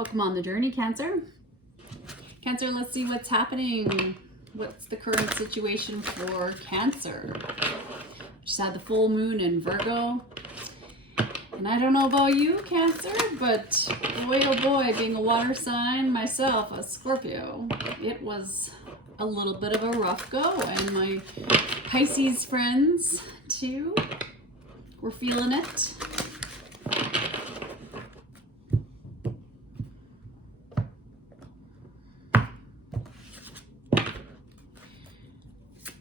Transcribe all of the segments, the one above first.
Welcome on the journey, Cancer. Cancer, let's see what's happening. What's the current situation for Cancer? Just had the full moon in Virgo. And I don't know about you, Cancer, but boy, oh boy, being a water sign, myself, a Scorpio, it was a little bit of a rough go. And my Pisces friends, too, were feeling it.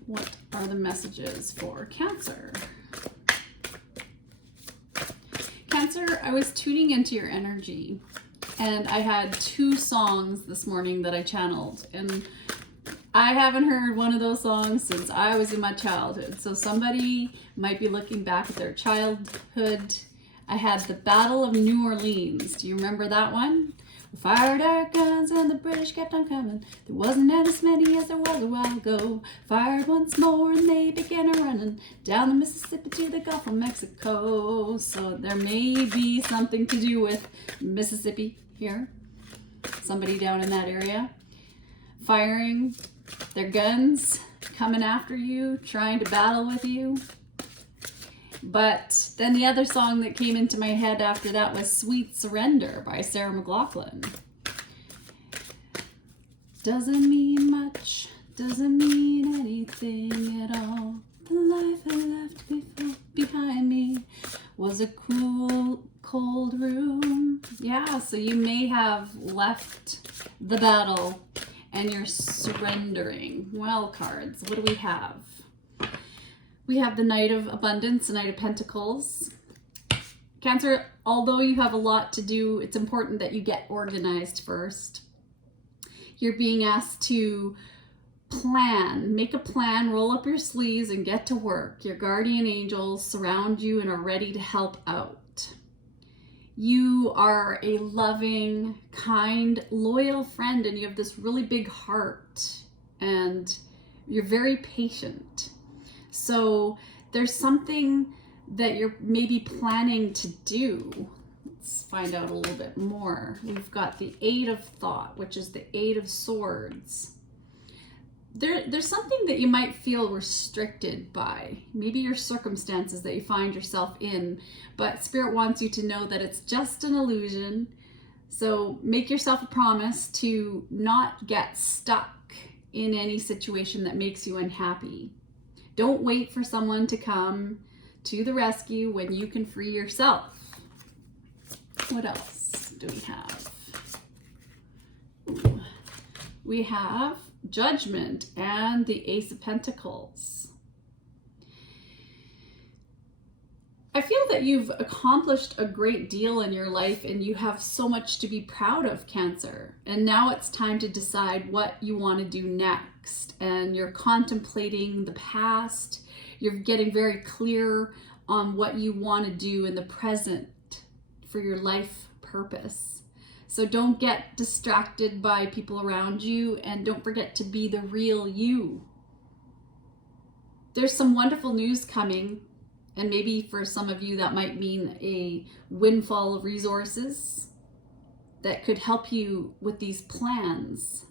What are the messages for Cancer? Cancer, I was tuning into your energy and I had 2 songs this morning that I channeled, and I haven't heard one of those songs since I was in my childhood. So somebody might be looking back at their childhood. I had the Battle of New Orleans. Do you remember that one? We fired our guns and the British kept on coming. There wasn't as many as there was a while ago. Fired once more and they began a running down the Mississippi to the Gulf of Mexico. So there may be something to do with Mississippi here. Somebody down in that area firing their guns, coming after you, trying to battle with you. But then the other song that came into my head after that was Sweet Surrender by Sarah McLachlan. Doesn't mean much, doesn't mean anything at all. The life I left behind me was a cool, cold room. Yeah, so you may have left the battle and you're surrendering. Well, cards, what do we have? We have the Knight of Abundance, the Knight of Pentacles. Cancer, although you have a lot to do, it's important that you get organized first. You're being asked to plan, make a plan, roll up your sleeves and get to work. Your guardian angels surround you and are ready to help out. You are a loving, kind, loyal friend, and you have this really big heart and you're very patient. So there's something that you're maybe planning to do. Let's find out a little bit more. We've got the 8 of Thought, which is the 8 of Swords. There's something that you might feel restricted by, maybe your circumstances that you find yourself in, but Spirit wants you to know that it's just an illusion. So make yourself a promise to not get stuck in any situation that makes you unhappy. Don't wait for someone to come to the rescue when you can free yourself. What else do we have? Ooh. We have Judgment and the Ace of Pentacles. I feel that you've accomplished a great deal in your life and you have so much to be proud of, Cancer. And now it's time to decide what you want to do next. And you're contemplating the past. You're getting very clear on what you want to do in the present for your life purpose. So don't get distracted by people around you and don't forget to be the real you. There's some wonderful news coming. And maybe for some of you that might mean a windfall of resources that could help you with these plans.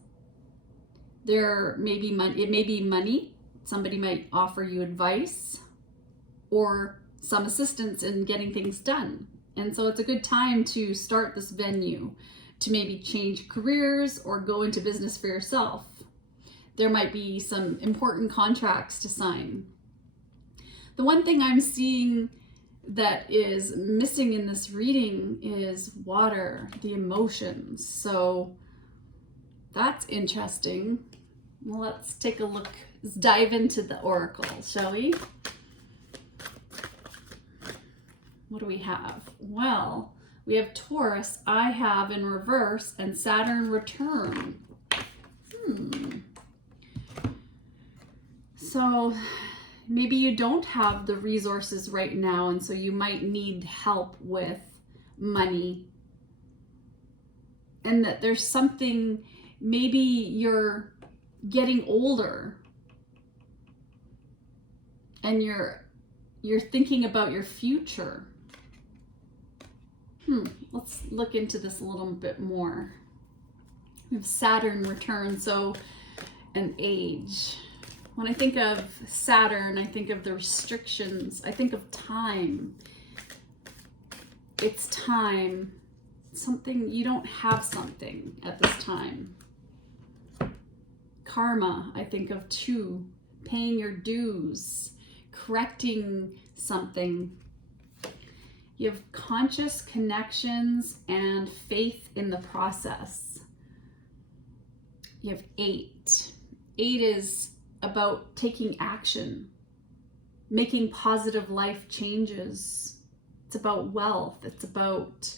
There may be money, it may be money. Somebody might offer you advice or some assistance in getting things done. And so it's a good time to start this venue, to maybe change careers or go into business for yourself. There might be some important contracts to sign. The one thing I'm seeing that is missing in this reading is water, the emotions. So that's interesting. Well, let's take a look. Let's dive into the oracle, shall we? What do we have? Well, we have Taurus, I have in reverse, and Saturn return. So maybe you don't have the resources right now, and so you might need help with money. And that there's something, maybe you're getting older and you're thinking about your future. let's look into this a little bit more. We have Saturn return, so an age. When I think of Saturn, I think of the restrictions. I think of time. It's time. Something, you don't have something at this time. Karma, I think of too. Paying your dues, correcting something. You have conscious connections and faith in the process. You have 8. 8 is about taking action, making positive life changes. It's about wealth. It's about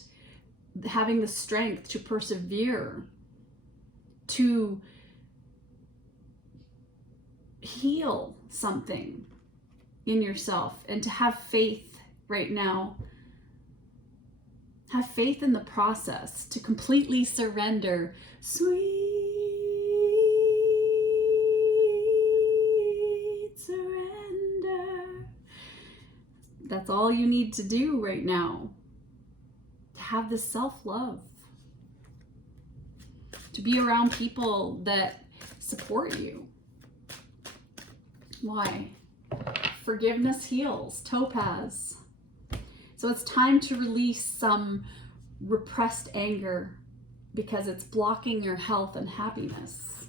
having the strength to persevere, to heal something in yourself, and to have faith right now. Have faith in the process, to completely surrender. Sweet surrender. That's all you need to do right now. To have this self-love. To be around people that support you. Why? Forgiveness heals. Topaz. So it's time to release some repressed anger because it's blocking your health and happiness.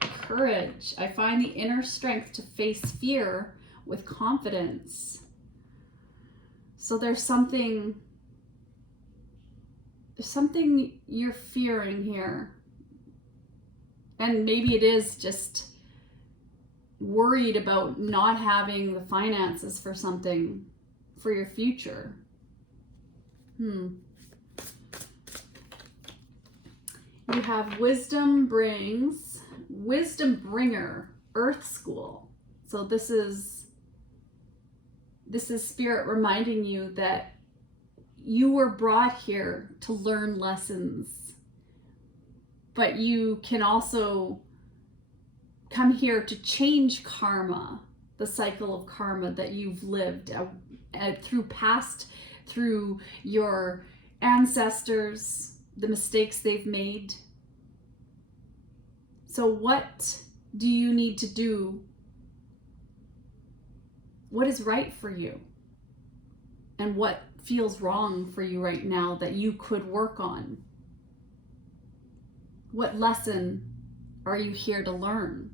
Courage. I find the inner strength to face fear with confidence. So there's something you're fearing here. And maybe it is just worried about not having the finances for something for your future. You have wisdom bringer, earth school. So this is spirit reminding you that you were brought here to learn lessons, but you can also come here to change karma, the cycle of karma that you've lived through your ancestors, the mistakes they've made. So what do you need to do? What is right for you? And what feels wrong for you right now that you could work on? What lesson are you here to learn?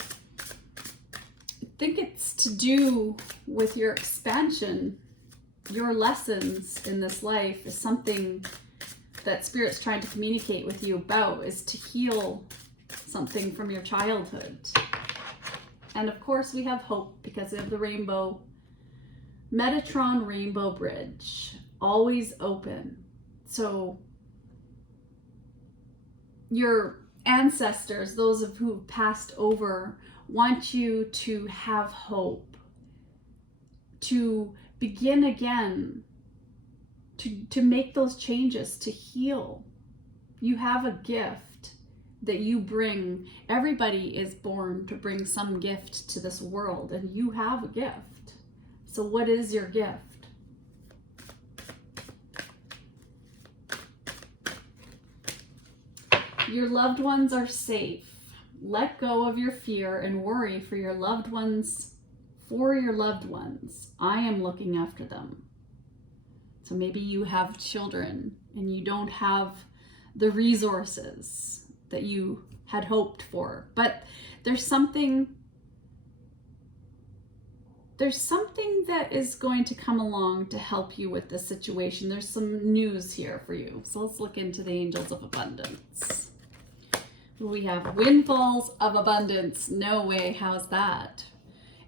I think it's to do with your expansion. Your lessons in this life is something that Spirit's trying to communicate with you about, is to heal something from your childhood. And of course we have hope because of the rainbow. Metatron Rainbow Bridge, always open. So your ancestors, those of who passed over, want you to have hope, to begin again, to make those changes, to heal. You have a gift that you bring. Everybody is born to bring some gift to this world, and you have a gift. So what is your gift? Your loved ones are safe. Let go of your fear and worry for your loved ones. For your loved ones, I am looking after them. So maybe you have children and you don't have the resources that you had hoped for, but there's something that is going to come along to help you with this situation. There's some news here for you. So let's look into the angels of abundance. We have windfalls of abundance. No way, how's that?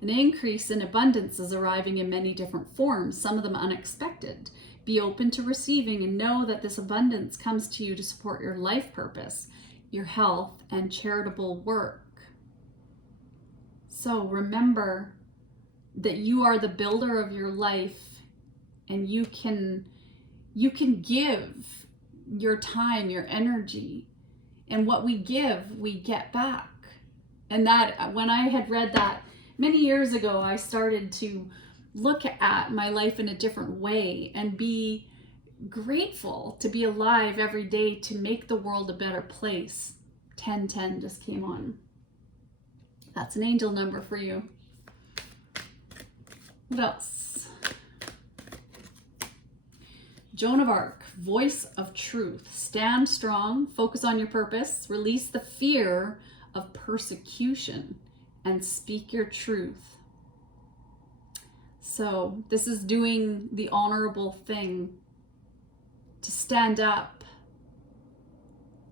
An increase in abundance is arriving in many different forms, some of them unexpected. Be open to receiving and know that this abundance comes to you to support your life purpose, your health, and charitable work. So remember that you are the builder of your life, and you can give your time, your energy, and what we give, we get back. And that, when I had read that many years ago, I started to look at my life in a different way and be grateful to be alive every day to make the world a better place. 1010 just came on. That's an angel number for you. What else? Joan of Arc, voice of truth. Stand strong, focus on your purpose, release the fear of persecution, and speak your truth. So this is doing the honorable thing, to stand up,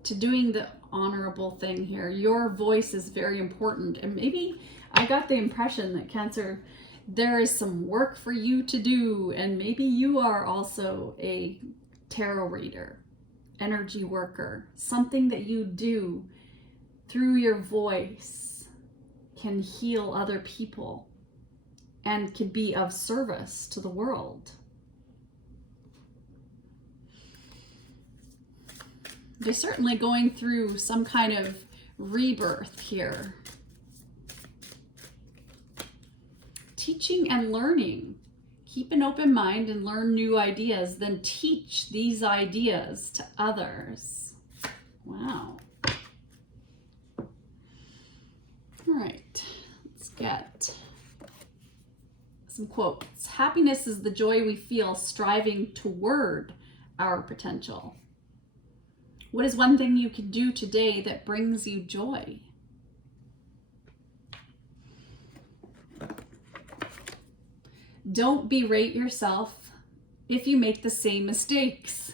to doing the honorable thing here. Your voice is very important. And maybe I got the impression that Cancer, there is some work for you to do, and maybe you are also a tarot reader, energy worker. Something that you do through your voice can heal other people and can be of service to the world. They're certainly going through some kind of rebirth here. Teaching and learning. Keep an open mind and learn new ideas, then teach these ideas to others. Wow. All right, let's get some quotes. Happiness is the joy we feel striving toward our potential. What is one thing you can do today that brings you joy? Don't berate yourself if you make the same mistakes.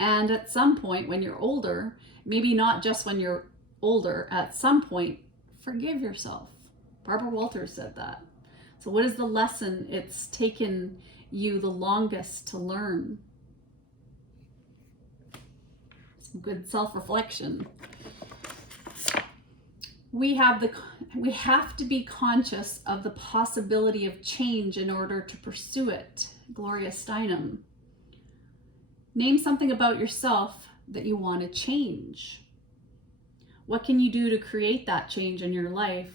And at some point when you're older, maybe not just when you're older, at some point, forgive yourself. Barbara Walters said that. So what is the lesson it's taken you the longest to learn? Some good self-reflection. We have to be conscious of the possibility of change in order to pursue it. Gloria Steinem. Name something about yourself that you want to change. What can you do to create that change in your life?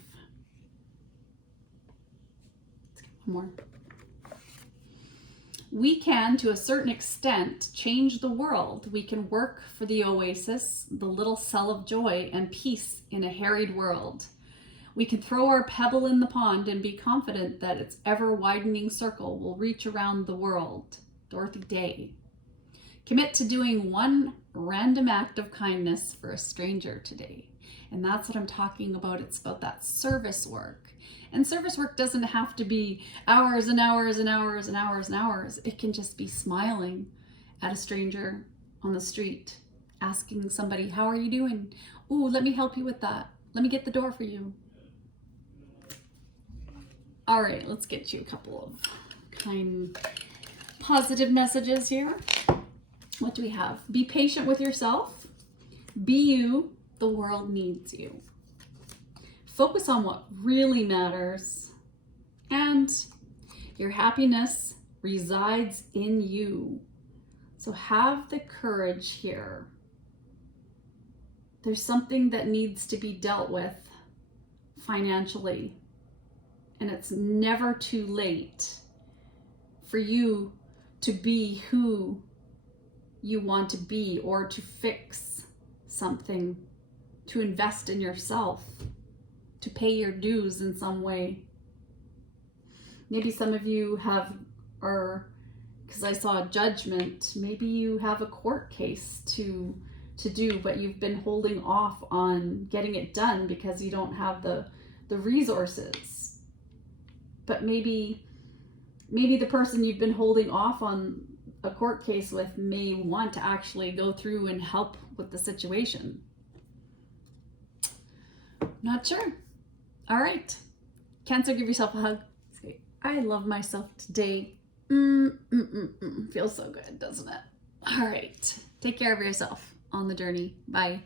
Let's get one more. We can, to a certain extent, change the world. We can work for the oasis, the little cell of joy and peace in a harried world. We can throw our pebble in the pond and be confident that its ever-widening circle will reach around the world. Dorothy Day. Commit to doing one random act of kindness for a stranger today. And that's what I'm talking about. It's about that service work. And service work doesn't have to be hours and hours and hours and hours and hours. It can just be smiling at a stranger on the street, asking somebody, how are you doing? Ooh, let me help you with that. Let me get the door for you. All right, let's get you a couple of kind, positive messages here. What do we have? Be patient with yourself. Be you. The world needs you. Focus on what really matters, and your happiness resides in you. So have the courage here. There's something that needs to be dealt with financially, and it's never too late for you to be who you want to be, or to fix something, to invest in yourself, to pay your dues in some way. Maybe some of you because I saw a judgment, maybe you have a court case to do, but you've been holding off on getting it done because you don't have the resources. But maybe the person you've been holding off on a court case with may want to actually go through and help with the situation. Not sure. All right. Cancer, give yourself a hug. Say, I love myself today. Feels so good, doesn't it? All right. Take care of yourself on the journey. Bye.